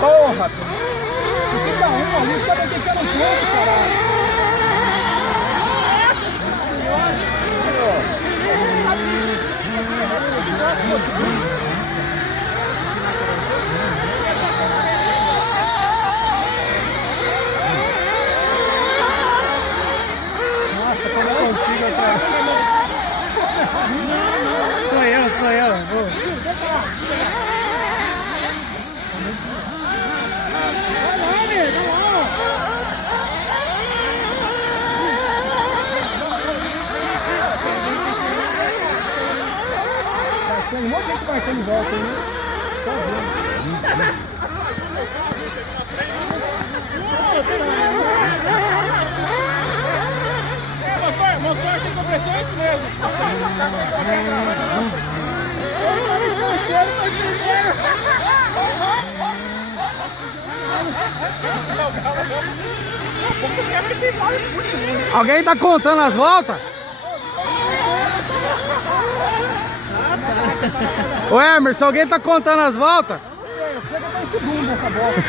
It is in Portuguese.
Porra! Fica um ali, sabe que era um pouco, caralho. Nossa, como eu consigo atrás. Sou eu. Tem um monte de gente marcando em volta aí, né? Só vendo. Motor tem compressor, é isso mesmo. Alguém tá contando as voltas? Ô Emerson, alguém tá contando as voltas? Você que tá em segundo nessa volta.